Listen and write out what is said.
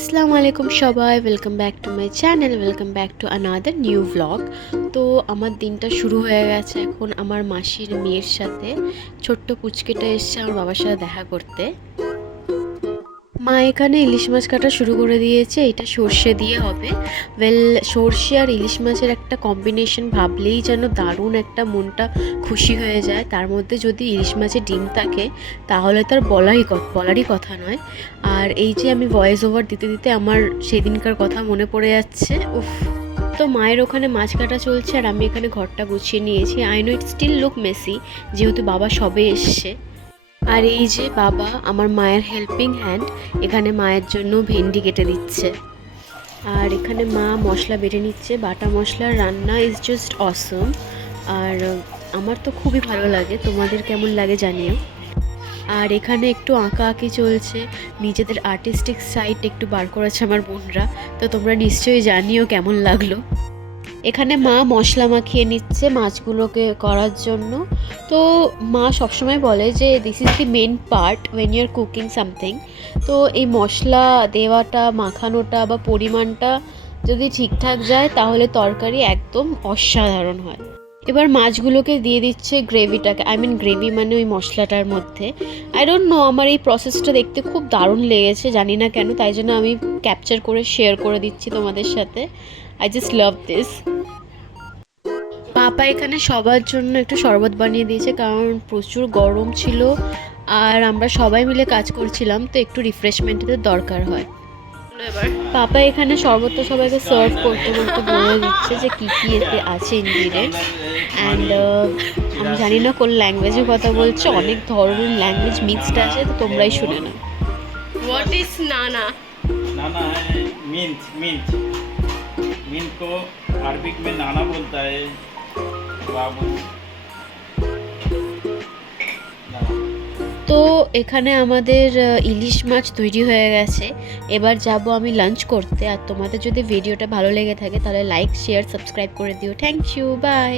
আসসালামু আলাইকুম সবাই, welcome back to my channel, welcome back to another new vlog. তো আমার দিনটা শুরু হয়ে গেছে এখন আমার মাসির মেয়ের সাথে। ছোট্ট পুচকেটা এসছে আমার বাবার সাথে দেখা করতে। মা এখানে ইলিশ মাছ কাটা শুরু করে দিয়েছে, এটা সর্ষে দিয়ে হবে। সর্ষে আর ইলিশ মাছের একটা কম্বিনেশন ভাবলেই যেন দারুণ একটা মনটা খুশি হয়ে যায়। তার মধ্যে যদি ইলিশ মাছের ডিম থাকে তাহলে তার বলারই কথা নয়। আর এই যে আমি ভয়েস ওভার দিতে দিতে আমার সেদিনকার কথা মনে পড়ে যাচ্ছে। উফ। তো মায়ের ওখানে মাছ কাটা চলছে আর আমি এখানে ঘরটা গুছিয়ে নিয়েছি। I know it still look messy, যেহেতু বাবা সবে এসছে। আর এই যে বাবা আমার মায়ের হেল্পিং হ্যান্ড, এখানে মায়ের জন্য ভেন্ডি কেটে দিচ্ছে। আর এখানে মা মশলা বেটে নিচ্ছে। বাটা মশলার রান্না ইজ জাস্ট অসম। আর আমার তো খুবই ভালো লাগে, তোমাদের কেমন লাগে জানিও। আর এখানে একটু আঁকা আঁকি চলছে, নিজেদের আর্টিস্টিক সাইড একটু বার করেছে আমার বোনরা। তো তোমরা নিশ্চয়ই জানিও কেমন লাগলো। এখানে মা মশলা মাখিয়ে নিচ্ছে মাছগুলোকে করার জন্য। তো মা সবসময় বলে যে this is the main part when you are cooking something. তো এই মশলা দেওয়াটা, মাখানোটা বা পরিমাণটা যদি ঠিকঠাক যায় তাহলে তরকারি একদম অসাধারণ হয়। এবার মাছগুলোকে দিয়ে দিচ্ছে গ্রেভিটাকে, আই মিন গ্রেভি মানে ওই মশলাটার মধ্যে। আই ডোন্ট নো, আমার এই প্রসেসটা দেখতে খুব দারুণ লেগেছে, জানি না কেন, তাই জন্য আমি ক্যাপচার করে শেয়ার করে দিচ্ছি তোমাদের সাথে। I just love this. পাপা এখানে সবার জন্য একটু শরবত বানিয়ে দিয়েছে, কারণ প্রচুর গরম ছিল আর আমরা সবাই মিলে কাজ করছিলাম, তো একটু রিফ্রেশমেন্টের দরকার হয়। এবার পাপা এখানে শরবতটা সবাইকে সার্ভ করতে করতে বলে দিচ্ছে যে কী কী এতে আছে ইনগ্রিডিয়েন্টস। অ্যান্ড আমি জানি না কোন ল্যাঙ্গুয়েজে কথা বলছে, অনেক ধরনের ল্যাঙ্গুয়েজ মিক্সড আছে, তো তোমরাই শুনে নাও। হোয়াট ইজ নানা? नाना है मिंट मिंट मिंट को अरबिक में नाना बोलता है बाबू। তো এখানে আমাদের ইলিশ মাছ তৈরি হয়ে গেছে। এবার যাব আমি লাঞ্চ করতে। আর তোমাদের যদি ভিডিওটা ভালো লেগে থাকে তাহলে লাইক, শেয়ার, সাবস্ক্রাইব করে দিও। Thank you, by.